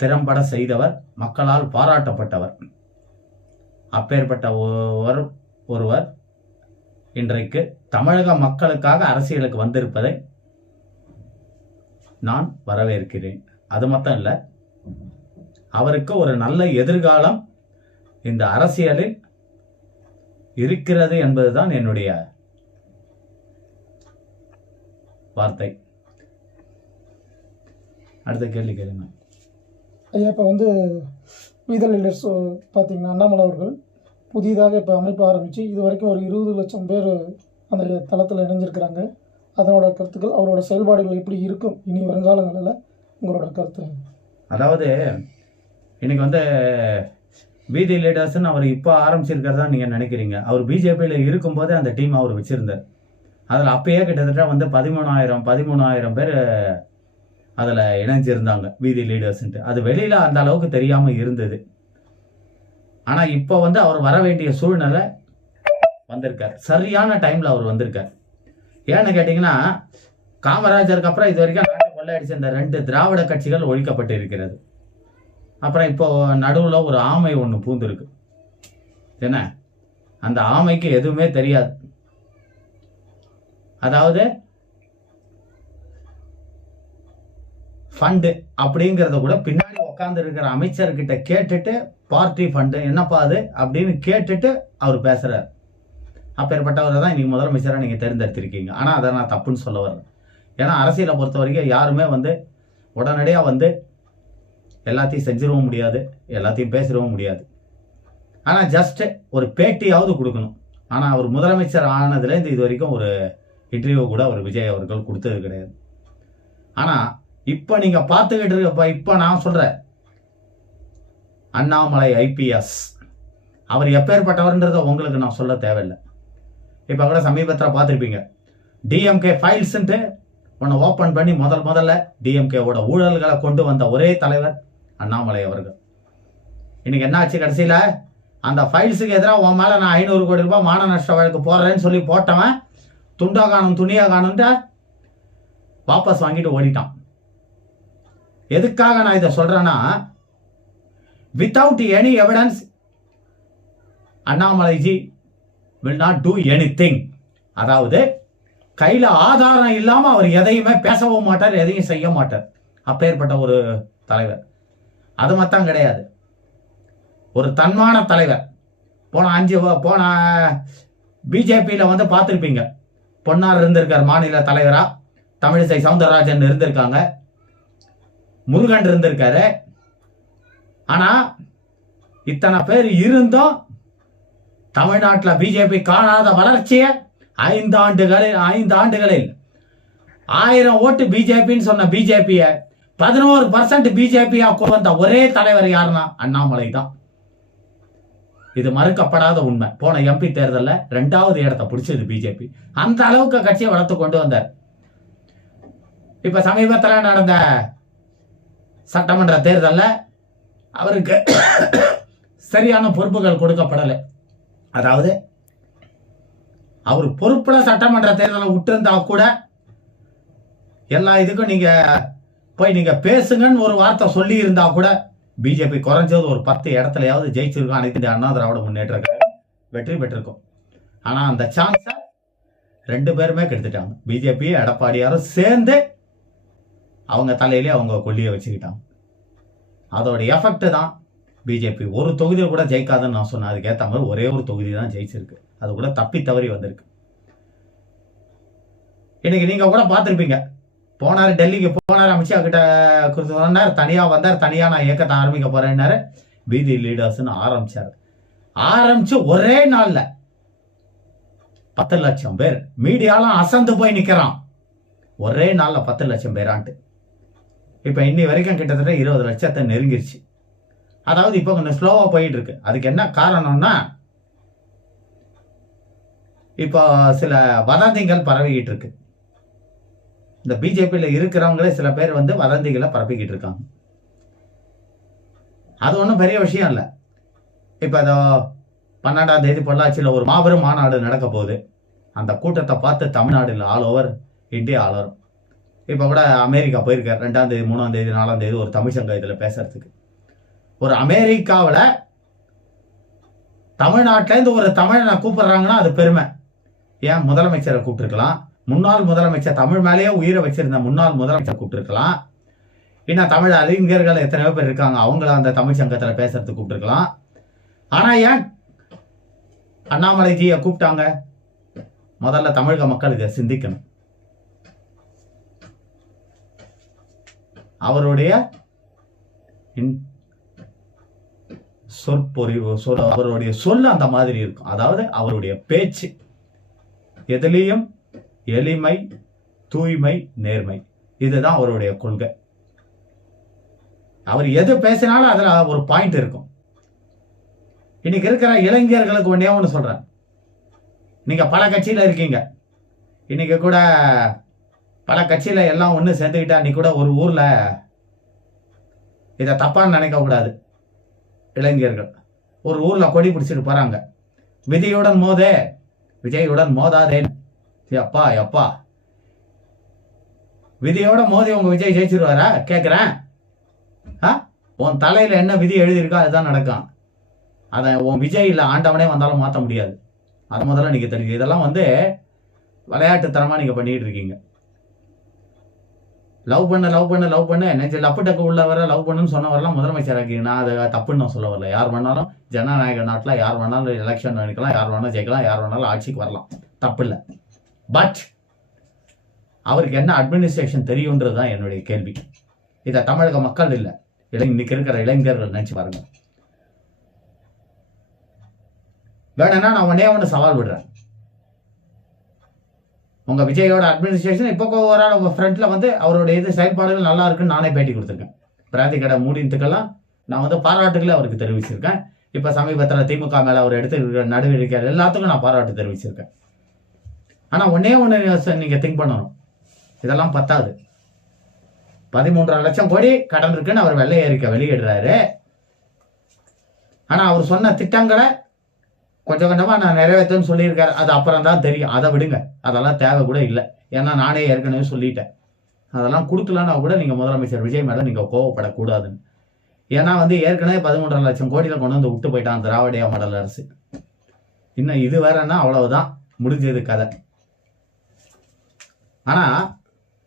திறம்பட செய்தவர், மக்களால் பாராட்டப்பட்டவர். அப்பேற்பட்ட ஒருவர் இன்றைக்கு தமிழக மக்களுக்காக அரசியலுக்கு வந்திருப்பதை நான் வரவேற்கிறேன். அது மட்டும் இல்லை, அவருக்கு ஒரு நல்ல எதிர்காலம் இந்த அரசியலில் இருக்கிறது என்பதுதான் என்னுடைய வார்த்தை. அடுத்த கேள்வி கேளுங்க ஐயா. இப்போ வீதல் லீடர்ஸ் பார்த்தீங்கன்னா அண்ணாமலை அவர்கள் புதிதாக இப்போ அமைப்பு ஆரம்பித்து இது வரைக்கும் ஒரு 20 லட்சம் பேர் அந்த தளத்தில் இணைஞ்சிருக்கிறாங்க. அதனோட கருத்துக்கள், அவரோட செயல்பாடுகள் எப்படி இருக்கும் இனி வருங்காலங்களில், உங்களோட கருத்து? அதாவது இன்னைக்கு வீதி லீடர்ஸ்ன்னு அவர் இப்போ ஆரம்பிச்சிருக்கிறதா நீங்கள் நினைக்கிறீங்க. அவர் பிஜேபியில் இருக்கும்போதே அந்த டீம் அவர் வச்சுருந்தார். அதில் அப்பயே கிட்டத்தட்ட 13,000 பேர் அதில் இணைஞ்சிருந்தாங்க வீதி லீடர்ஸ்ன்ட்டு. அது வெளியில் அந்த அளவுக்கு தெரியாமல் இருந்தது. ஆனால் இப்போ அவர் வர வேண்டிய சூழ்நிலை வந்திருக்கார். சரியான டைமில் அவர் வந்திருக்கார். ஏன்னு கேட்டிங்கன்னா, காமராஜருக்கு அப்புறம் இது வரைக்கும் நாட்டை கொள்ளையடிச்ச இந்த 2 திராவிட கட்சிகள் ஒழிக்கப்பட்டு இருக்கிறது. அப்புறம் இப்போ நடுவில் ஒரு ஆமை ஒன்று பூந்துருக்கு. என்ன, அந்த ஆமைக்கு எதுவுமே தெரியாது. அதாவது ஃபண்டு அப்படிங்கிறத கூட பின்னாடி உட்கார்ந்து இருக்கிற அமைச்சர்கிட்ட கேட்டுட்டு, பார்ட்டி ஃபண்டு என்னப்பா அது அப்படின்னு கேட்டுட்டு அவர் பேசுறாரு. அப்பேற்பட்டவரை தான் இன்னைக்கு முதலமைச்சராக நீங்கள் தேர்ந்தெடுத்திருக்கீங்க. ஆனால் அதை நான் தப்புன்னு சொல்ல வரேன். ஏன்னா அரசியலை பொறுத்த வரைக்கும் யாருமே உடனடியாக எல்லாத்தையும் செஞ்சிடவும் முடியாது, எல்லாத்தையும் பேசிடவும் முடியாது. ஆனால் ஜஸ்ட் ஒரு பேட்டியாவது கொடுக்கணும். ஆனால் அவர் முதலமைச்சர் ஆனதுலேருந்து இது வரைக்கும் ஒரு இன்டர்வியூ கூட அவர் விஜய் அவர்கள் கொடுத்தது கிடையாது. ஆனால் இப்போ நீங்கள் பார்த்துக்கிட்டு இருக்க, இப்போ நான் சொல்கிறேன், அண்ணாமலை ஐபிஎஸ் அவர் எப்பேற்பட்டவர்ன்றதை உங்களுக்கு நான் சொல்ல தேவையில்லை. இப்போ கூட சமீபத்தில் பார்த்துருப்பீங்க, டிஎம்கே ஃபைல்ஸ்ன்ட்டு ஒன்று ஓப்பன் பண்ணி முதல்ல டிஎம்கேவோட ஊழல்களை கொண்டு வந்த ஒரே தலைவர் அண்ணாமலை அவர்கள். இன்னைக்கு என்ன ஆச்சு, கடைசியில் அந்த ஃபைல்ஸுக்கு எதிராக உன் மேலே நான் 500 கோடி ரூபாய் மான நஷ்ட வழக்கு போடுறேன்னு சொல்லி போட்டவன் துண்டா காணும் துணியா காணுன்ட்டு வாபஸ் வாங்கிட்டு ஓடிட்டான். எதுக்காக நான் இதை சொல்றேன்னா, without any evidence Annamalai ji will not do anything. அதாவது கையில் ஆதாரம் இல்லாமல் அவர் எதையுமே பேசவும் மாட்டார், எதையும் செய்ய மாட்டார். அப்பேற்பட்ட ஒரு தலைவர். அது மட்டும் கிடையாது, ஒரு தன்மான தலைவர். போன பிஜேபியில் பார்த்துருப்பீங்க, பொன்னார் இருந்திருக்கார் மாநில தலைவரா, தமிழிசை சவுந்தரராஜன் இருந்திருக்காங்க, முருகன் இருந்திருக்காரு. ஆனா இத்தனை பேர் இருந்தும் தமிழ்நாட்டில் பிஜேபி காணாத வளர்ச்சியை 5 ஆண்டுகளில் 1000 ஓட்டு பிஜேபின்னு சொன்ன பிஜேபியை 11% பிஜேபியா கொண்டு வந்த ஒரே தலைவர் யாருன்னா அண்ணாமலை தான். இது மறுக்கப்படாத உண்மை. போன எம்பி தேர்தலில் 2வது இடத்தை பிடிச்சது பிஜேபி. அந்த அளவுக்கு கட்சியை வளர்த்து கொண்டு வந்தார். இப்ப சமீபத்தில் நடந்த சட்டமன்ற தேர்தலில் அவருக்கு சரியான பொறுப்புகள் கொடுக்கப்படலை. அதாவது அவர் பொறுப்புல சட்டமன்ற தேர்தலை விட்டுருந்தா கூட எல்லா இதுக்கும் நீங்க பேசுங்கன்னு ஒரு வார்த்தை சொல்லி இருந்தா கூட பிஜேபி குறைஞ்சது ஒரு 10 இடத்துலயாவது ஜெயிச்சிருக்கும். அனைத்து இந்திய அண்ணா திராவிட முன்னேற்ற கழகம் வெற்றி பெற்றிருக்கும். ஆனா அந்த சான்ஸை 2 பேருமே கெடுத்துட்டாங்க. பிஜேபி எடப்பாடியாரும் சேர்ந்து அவங்க தலையிலே அவங்க கொல்லியை வச்சுக்கிட்டாங்க. அதோட எஃபெக்ட் தான் பிஜேபி ஒரு தொகுதியில் கூட ஜெயிக்காதுன்னு நான் சொன்னேன். அதுக்கேற்ற மாதிரி ஒரே ஒரு தொகுதி தான் ஜெயிச்சிருக்கு. அது கூட தப்பி தவறி வந்திருக்கு. இன்னைக்கு நீங்க கூட பார்த்துருப்பீங்க, போனார் டெல்லிக்கு போனார், அமித்ஷா கிட்ட சொன்னார், தனியா வந்தார், தனியா நான் இயக்கத்தை ஆரம்பிக்க போறேன்னாரு. வீதி லீடர்ஸ்ன்னு ஆரம்பிச்சு ஒரே நாள்ல 10 லட்சம் பேர் மீடியாலாம் அசந்து போய் நிக்கிறான். ஒரே நாள்ல 10 லட்சம் பேரான்ட்டு. இப்ப இன்னி வரைக்கும் கிட்டத்தட்ட 20 லட்சத்தை நெருங்கிருச்சு. அதாவது இப்போ கொஞ்சம் ஸ்லோவா போயிட்டு இருக்கு. அதுக்கு என்ன காரணம்னா, இப்போ சில வதந்திகள் பரவிக்கிட்டு இருக்கு. இந்த பிஜேபியில் இருக்கிறவங்களே சில பேர் வதந்திகளை பரப்பிக்கிட்டு இருக்காங்க. அது ஒன்றும் பெரிய விஷயம் இல்லை. இப்போ அதோ 12ஆம் தேதி பொள்ளாச்சியில் ஒரு மாபெரும் மாநாடு நடக்க போகுது. அந்த கூட்டத்தை பார்த்து தமிழ்நாடுல ஆல் ஓவர் இந்தியா ஆளரும். இப்போ கூட அமெரிக்கா போயிருக்காரு 2ஆம் தேதி 3ஆம் தேதி 4ஆம் தேதி ஒரு தமிழ் சங்க இதில் பேசுறதுக்கு. ஒரு அமெரிக்காவில் தமிழ்நாட்டிலேருந்து ஒரு தமிழனை கூப்பிடுறாங்கன்னா அது பெருமை. ஏன் முதலமைச்சரை கூப்பிட்டுருக்கலாம், முன்னாள் முதலமைச்சர், தமிழ் மேலேயே உயிரை வச்சிருந்த முன்னாள் முதலமைச்சர் கூப்பிட்டுருக்கலாம், இன்னும் தமிழ் அறிஞர்கள் எத்தனையோ பேர் இருக்காங்க அவங்கள அந்த தமிழ் சங்கத்தில் பேசுறதுக்கு கூப்பிட்டுருக்கலாம். ஆனால் ஏன் அண்ணாமலைஜியை கூப்பிட்டாங்க? முதல்ல தமிழக மக்கள் இதை சிந்திக்கணும். அவருடைய சொற்பொழிவு அவருடைய சொல்ல அந்த மாதிரி இருக்கும். அதாவது அவருடைய பேச்சு எதிலையும் எளிமை, தூய்மை, நேர்மை, இதுதான் அவருடைய கொள்கை. அவர் எது பேசினாலும் அதுல ஒரு பாயிண்ட் இருக்கும். இன்னைக்கு இருக்கிற இளைஞர்களுக்கு ஒன்னே ஒன்று சொல்றேன். நீங்க பல கட்சியில இருக்கீங்க. இன்னைக்கு கூட பல கட்சியில எல்லாம் ஒன்று சேர்ந்துக்கிட்டா நீ கூட ஒரு ஊர்ல இதை தப்பான்னு நினைக்க கூடாது. இளைஞர்கள் ஒரு ஊர்ல கொடி பிடிச்சிட்டு போறாங்க, விதியுடன் மோதே விஜயுடன் மோதாதேன்னு. எப்பா எப்பா, விதியோட மோதி உங்க விஜய் ஜெயிச்சிருவாரா கேட்கிறேன்? உன் தலையில என்ன விதி எழுதியிருக்கோ அதுதான் நடக்கும். அதை உன் விஜய் இல்லை ஆண்டவனே வந்தாலும் மாற்ற முடியாது. அது முதல்ல நீங்க தெரிஞ்சு. இதெல்லாம் விளையாட்டுத்தனமா நீங்க பண்ணிட்டு இருக்கீங்க. லவ் பண்ண நெஞ்சு லப்பு டக்கு உள்ள வர லவ் பண்ணுன்னு சொன்னவரெல்லாம் முதலமைச்சர் ஆக்கிங்கன்னா அது தப்புன்னு நான் சொல்ல வரல. யார் வேணாலும் ஜனநாயக நாட்டில் யார் வேணாலும் எலெக்ஷன் நினைக்கலாம், யார் வேணாலும் ஜெயிக்கலாம், யார் வேணாலும் ஆட்சிக்கு வரலாம், தப்பு இல்லை. பட் அவருக்கு என்ன அட்மினிஸ்ட்ரேஷன் தெரியுன்றது தான் என்னுடைய கேள்வி. இதை தமிழக மக்கள் இல்லை, இன்னைக்கு இருக்கிற இளைஞர்கள் நினைச்சு பாருங்க. வேணும்னா நான் ஒன்று சவால் விடுறேன். உங்க விஜயோட அட்மினிஸ்ட்ரேஷன் இப்போ ஒரு ஃப்ரண்ட்ல அவருடைய இது செயல்பாடுகள் நல்லா இருக்குன்னு நானே பேட்டி கொடுத்துருக்கேன். பிராந்தி கடை மூடினதுக்கெல்லாம் நான் பாராட்டுகளை அவருக்கு தெரிவிச்சிருக்கேன். இப்ப சமீபத்தில் திமுக மேல அவர் எடுத்து நடவடிக்கை எல்லாத்துக்கும் நான் பாராட்டு தெரிவிச்சிருக்கேன். ஆனா ஒன்னே ஒன்று நீங்க திங்க் பண்ணணும், இதெல்லாம் பத்தாது. 13.5 லட்சம் கோடி கடன் இருக்குன்னு அவர் வெள்ளை அறிக்கை வெளியிடுறாரு. ஆனா அவர் சொன்ன திட்டங்களை கொஞ்சம் கொஞ்சமா நான் நிறைவேற்றன்னு சொல்லியிருக்காரு. அது அப்புறம் தான் தெரியும். அதை விடுங்க, அதெல்லாம் தேவை கூட இல்லை. ஏன்னா நானே ஏற்கனவே சொல்லிட்டேன், அதெல்லாம் கொடுக்கலன்னா கூட நீங்க முதலமைச்சர் விஜய் மேல நீங்க கோவப்படக்கூடாதுன்னு. ஏன்னா ஏற்கனவே 13.5 லட்சம் கோடியில கொண்டு விட்டு போயிட்டான் திராவிட மாடல் அரசு. இன்னும் இது வேறன்னா அவ்வளவுதான், முடிஞ்சது கதை. ஆனா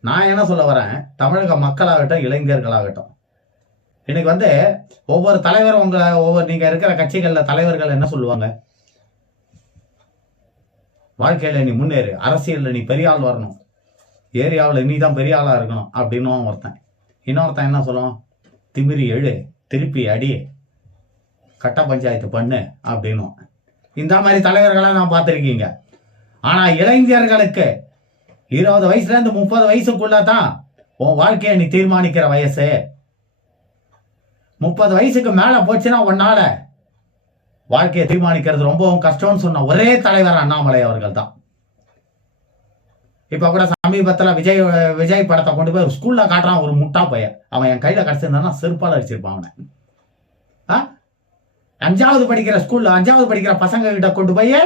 நான் என்ன சொல்ல வரேன், தமிழக மக்களாகட்டும் இளைஞர்களாகட்டும், இன்னைக்கு ஒவ்வொரு தலைவரும் நீங்க இருக்கிற கட்சிகள்ல தலைவர்கள் என்ன சொல்லுவாங்க, வாழ்க்கையில நீ முன்னேறு, அரசியல்ல நீ பெரிய ஆள் வரணும், ஏரியாவில் நீ தான் பெரிய ஆளா இருக்கணும் அப்படின்னு ஒருத்தன். இன்னொருத்தன் என்ன சொல்லுவான், திமிரி எழு, திருப்பி அடி, கட்ட பஞ்சாயத்து பண்ணு அப்படின்னு. இந்த மாதிரி தலைவர்களை நான் பார்த்திருக்கீங்க. ஆனா இளைஞர்களுக்கு 20 வயசுல இருந்து 30 வயசுக்குள்ளதான் உன் வாழ்க்கையை நீ தீர்மானிக்கிற வயசு. 30 வயசுக்கு மேல போச்சுன்னா உன்னால வாழ்க்கையை தீர்மானிக்கிறது ரொம்பவும் கஷ்டம்னு சொன்ன ஒரே தலைவர் அண்ணாமலை அவர்கள் தான். இப்ப கூட சமீபத்துல விஜய் படத்தை கொண்டு போய் ஸ்கூல்ல காட்டுறான் ஒரு முட்டா பையன். அவன் என் கையில கிடைச்சிருந்தானா செருப்பால அடிச்சிருப்பான் அவனை. 5வது படிக்கிற ஸ்கூல்ல 5வது படிக்கிற பசங்க கிட்ட கொண்டு போய்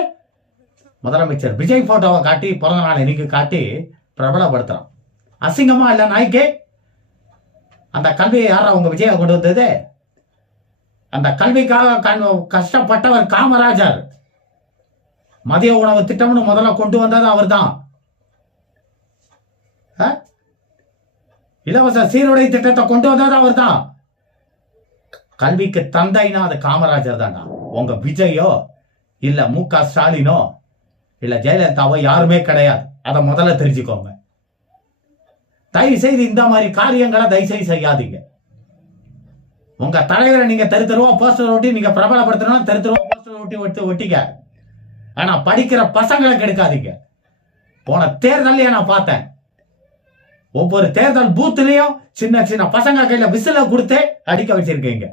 முதலமைச்சர் விஜய் போட்டோவை காட்டி பிறந்த நாள் இன்னைக்கு காட்டி பிரபலப்படுத்துறான். அசிங்கமா இல்ல நாய்க்கு? அந்த கல்வியை யாரா உங்க விஜய கொண்டு வந்தது? அந்த கல்விக்காக கஷ்டப்பட்டவர் காமராஜர். மதிய உணவு திட்டம்னு முதல்ல கொண்டு வந்தது அவர் தான். இலவச சீருடை திட்டத்தை கொண்டு வந்தது அவர் தான். கல்விக்கு தந்தைனா அது காமராஜர் தானா? உங்க விஜயோ இல்ல மு.க. ஸ்டாலினோ இல்ல ஜெயலலிதாவோ யாருமே கிடையாது. அதை முதல்ல தெரிஞ்சுக்கோங்க. தயவு செய்து இந்த மாதிரி காரியங்களை தயவு செய்து செய்யாதீங்க. உங்க தலைவரை நீங்க தெருவா போஸ்டர் ஒட்டி நீங்க பிரபலப்படுத்தணும், தெருவா போஸ்டர் ஒட்டி ஒட்டிக்க. ஆனா படிக்கிற பசங்களை கெடுக்காதீங்க. போன தேர்தலையே நான் பார்த்தேன், ஒவ்வொரு தேர்தல் பூத்துலயும் சின்ன சின்ன பசங்க கையில விசில கொடுத்து அடிக்க வச்சிருக்கீங்க.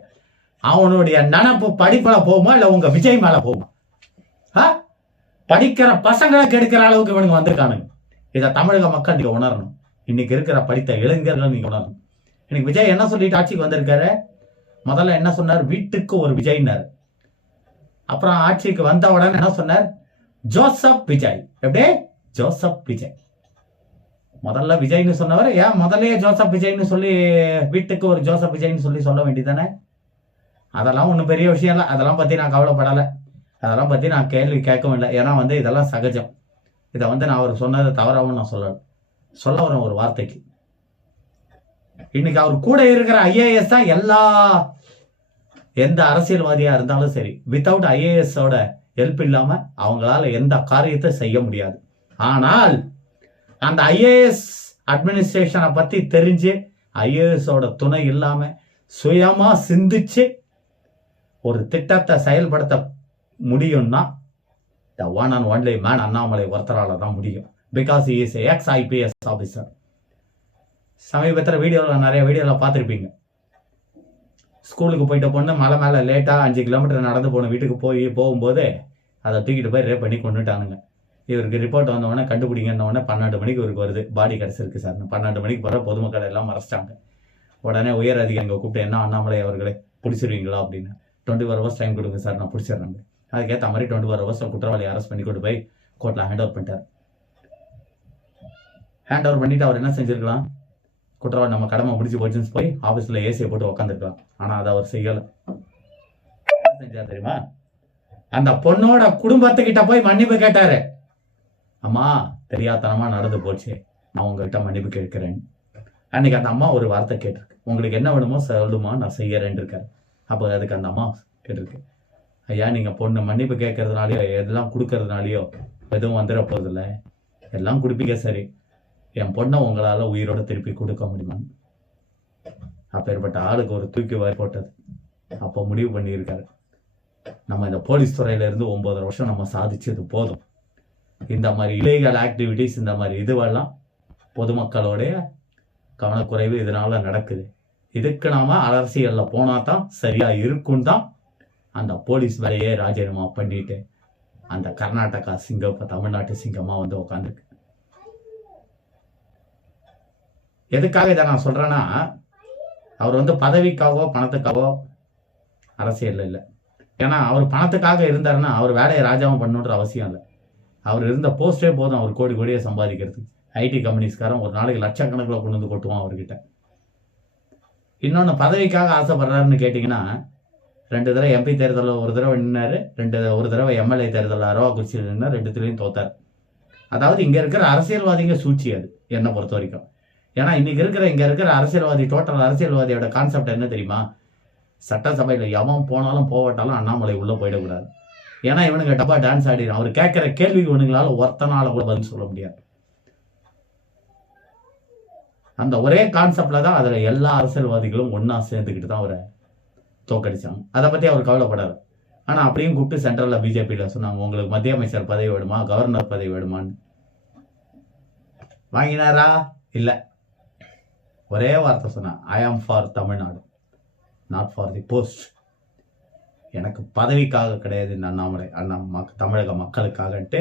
அவனுடைய நினப்பு படிப்புல போகுமா இல்ல உங்க விஜய் மேல போகுமா? படிக்கிற பசங்களை கெடுக்கிற அளவுக்கு இவனுங்க வந்திருக்கானுங்க. இதை தமிழக மக்கள் நீங்க உணரணும். இன்னைக்கு இருக்கிற படித்த இளைஞர்கள் நீங்க உணரணும். இன்னைக்கு விஜய் என்ன சொல்லிட்டு ஆட்சிக்கு வந்திருக்காரு? முதல்ல என்ன சொன்னார், வீட்டுக்கு ஒரு விஜய்னார். அப்புறம் ஆட்சிக்கு வந்த உடனே என்ன சொன்னார், ஜோசப் விஜய். எப்படி? ஜோசப் விஜய். முதல்ல விஜய்னு சொன்னவர் ஏன் முதல்லயே ஜோசப் விஜய்னு சொல்லி வீட்டுக்கு ஒரு ஜோசப் விஜய்னு சொல்லி சொல்ல வேண்டியதானே? அதெல்லாம் ஒன்றும் பெரிய விஷயம் இல்லை. அதெல்லாம் பற்றி நான் கவலைப்படலை. அதெல்லாம் பற்றி நான் கேள்வி கேட்கவும் இல்லை. ஏன்னா இதெல்லாம் சகஜம். இதை நான் அவர் சொன்னதை தவறாகவும் நான் சொல்ல வரேன் ஒரு வார்த்தைக்கு. இன்னைக்கு அவர் கூட இருக்கிற ஐஏஎஸ் தான் எந்த அரசியல்வாதியா இருந்தாலும் சரி, வித்தவுட் ஐஏஎஸோட ஹெல்ப் இல்லாம அவங்களால எந்த காரியத்தை செய்ய முடியாது. ஆனால் அந்த ஐஏஎஸ் அட்மினிஸ்ட்ரேஷனை பத்தி தெரிஞ்சு ஐஏஎஸோட துணை இல்லாம சுயமா சிந்திச்சு ஒரு திட்டத்தை செயல்படுத்த முடியும்னா the one and only man Annamalai ஒருத்தரால தான் முடியும். Because he is ex IPS officer. சமீபத்தில் நிறைய வீடியோவில் பார்த்துருப்பீங்க. ஸ்கூலுக்கு போயிட்ட பொண்ணு மலை மேலே லேட்டாக 5 கிலோமீட்டர் நடந்து போன வீட்டுக்கு போகும்போது அதை தூக்கிட்டு போய் ரேப் பண்ணி கொண்டுட்டானுங்க. இவருக்கு ரிப்போர்ட் வந்தவொடனே கண்டுபிடிங்கன்னொடனே 12 மணிக்கு இவருக்கு வருது, பாடி கிடச்சிருக்கு சார். 12 மணிக்கு போகிற பொதுமக்கள் எல்லாம் மறைச்சிட்டாங்க. உடனே உயர் அதிகாரிங்க கூப்பிட்டு என்ன அண்ணாமலை அவர்களே பிடிச்சிருவீங்களா அப்படின்னு. 24 hours டைம் கொடுங்க சார், நான் பிடிச்சிடுறேன். அதுக்கேற்ற மாதிரி 24 hours குற்றவாளி அரெஸ்ட் பண்ணி கொண்டு போய் கோர்ட்டில் ஹேண்ட் ஓவர் பண்ணிட்டார். ஹேண்ட் ஓவர் பண்ணிட்டு அவர் என்ன செஞ்சிருக்கலாம்? குற்றவாளி நம்ம கடமை முடிச்சு போச்சுன்னு போய் ஆஃபீஸில் ஏசியை போட்டு உக்காந்துருக்கலாம். ஆனால் அதை அவர் செய்யலை. என்ன செஞ்சார் தெரியுமா? அந்த பொண்ணோட குடும்பத்துக்கிட்ட போய் மன்னிப்பு கேட்டாரு. அம்மா தெரியாதனமா நடந்து போச்சு, நான் உங்ககிட்ட மன்னிப்பு கேட்கிறேன். அன்னைக்கு அந்த அம்மா ஒரு வார்த்தை கேட்டிருக்கு, உங்களுக்கு என்ன வேணுமோ சொல்லுமா, நான் செய்யறேன்னு இருக்காரு. அப்போ அதுக்கு அந்த அம்மா கேட்டிருக்கு, ஐயா நீங்க பொண்ணு மன்னிப்பு கேட்கறதுனாலயோ எதெல்லாம் கொடுக்கறதுனாலயோ எதுவும் வந்துட போறதில்ல, எல்லாம் கொடுப்பீங்க சரி, என் பொண்ணை உங்களால உயிரோட திருப்பி கொடுக்க முடியுமா? அப்பேற்பட்ட ஆளுக்கு ஒரு தூக்கி வாரி போட்டது. அப்போ முடிவு பண்ணியிருக்காரு, நம்ம இந்த போலீஸ் துறையில இருந்து 9 வருஷம் நம்ம சாதிச்சது போதும். இந்த மாதிரி இல்லீகல் ஆக்டிவிட்டிஸ், இந்த மாதிரி இதுவெல்லாம் பொதுமக்களோடைய கவனக்குறைவு இதனால நடக்குது. இதுக்கு நாம அரசியல்ல போனா தான் சரியா இருக்கும் தான் அந்த போலீஸ் வேலையே ராஜினாமா பண்ணிட்டு அந்த கர்நாடகா சிங்கம் இப்ப தமிழ்நாட்டு சிங்கமா உட்காந்துருக்கு. எதுக்காக இதை நான் சொல்றேன்னா, அவர் பதவிக்காகவோ பணத்துக்காகவோ அரசியல் இல்லை. ஏன்னா அவர் பணத்துக்காக இருந்தாருன்னா அவர் வேலையை ராஜாவும் பண்ணணுன்ற அவசியம் இல்லை. அவர் இருந்த போஸ்டே போதும் அவர் கோடி கோடியை சம்பாதிக்கிறதுக்கு. ஐடி கம்பெனிஸ்காரன் ஒரு நாளைக்கு லட்சக்கணக்கில் கொண்டு வந்து கொட்டுவான் அவர்கிட்ட. இன்னொன்று, பதவிக்காக ஆசைப்படுறாருன்னு கேட்டிங்கன்னா, 2 தடவை எம்பி தேர்தலில் ஒரு தடவை நின்னாரு, ஒரு தடவை எம்எல்ஏ தேர்தலில் அரவாக்குறிச்சியில் நின்னார், 2த்துலையும் தோத்தார். அதாவது இங்கே இருக்கிற அரசியல்வாதிங்க சூழ்ச்சி அது என்னை பொறுத்த வரைக்கும். ஏன்னா இங்கே இருக்கிற அரசியல்வாதி, டோட்டல் அரசியல்வாதியோட கான்செப்ட் என்ன தெரியுமா? சட்டசபையில் எவன் போனாலும் போவட்டாலும் அண்ணாமலை உள்ளே போயிடக்கூடாது. ஏன்னா இவனுங்க டப்பா டான்ஸ் ஆடிடும். அவர் கேட்குற கேள்விக்கு இவனுங்களால ஒருத்தனால கூட பதில் சொல்ல முடியாது. அந்த ஒரே கான்செப்ட்ல தான் அதுல எல்லா அரசியல்வாதிகளும் ஒன்னா சேர்ந்துக்கிட்டு தான் அவரை தோக்கடிச்சாங்க. அதை பத்தி அவர் கவலைப்படாரு. ஆனா அப்படியும் கூப்பிட்டு சென்ட்ரல்ல பிஜேபியில சொன்னாங்க, உங்களுக்கு மத்திய அமைச்சர் பதவி வேணுமா, கவர்னர் பதவி வேணுமான்னு. வாங்கினாரா? இல்ல. ஒரே வார்த்தை சொன்னா, ஐ ஆம் for Tamil Nadu, not for the post. எனக்கு பதவிக்காக கிடையாது இந்த அண்ணாமலை, தமிழக மக்களுக்காகன்ட்டு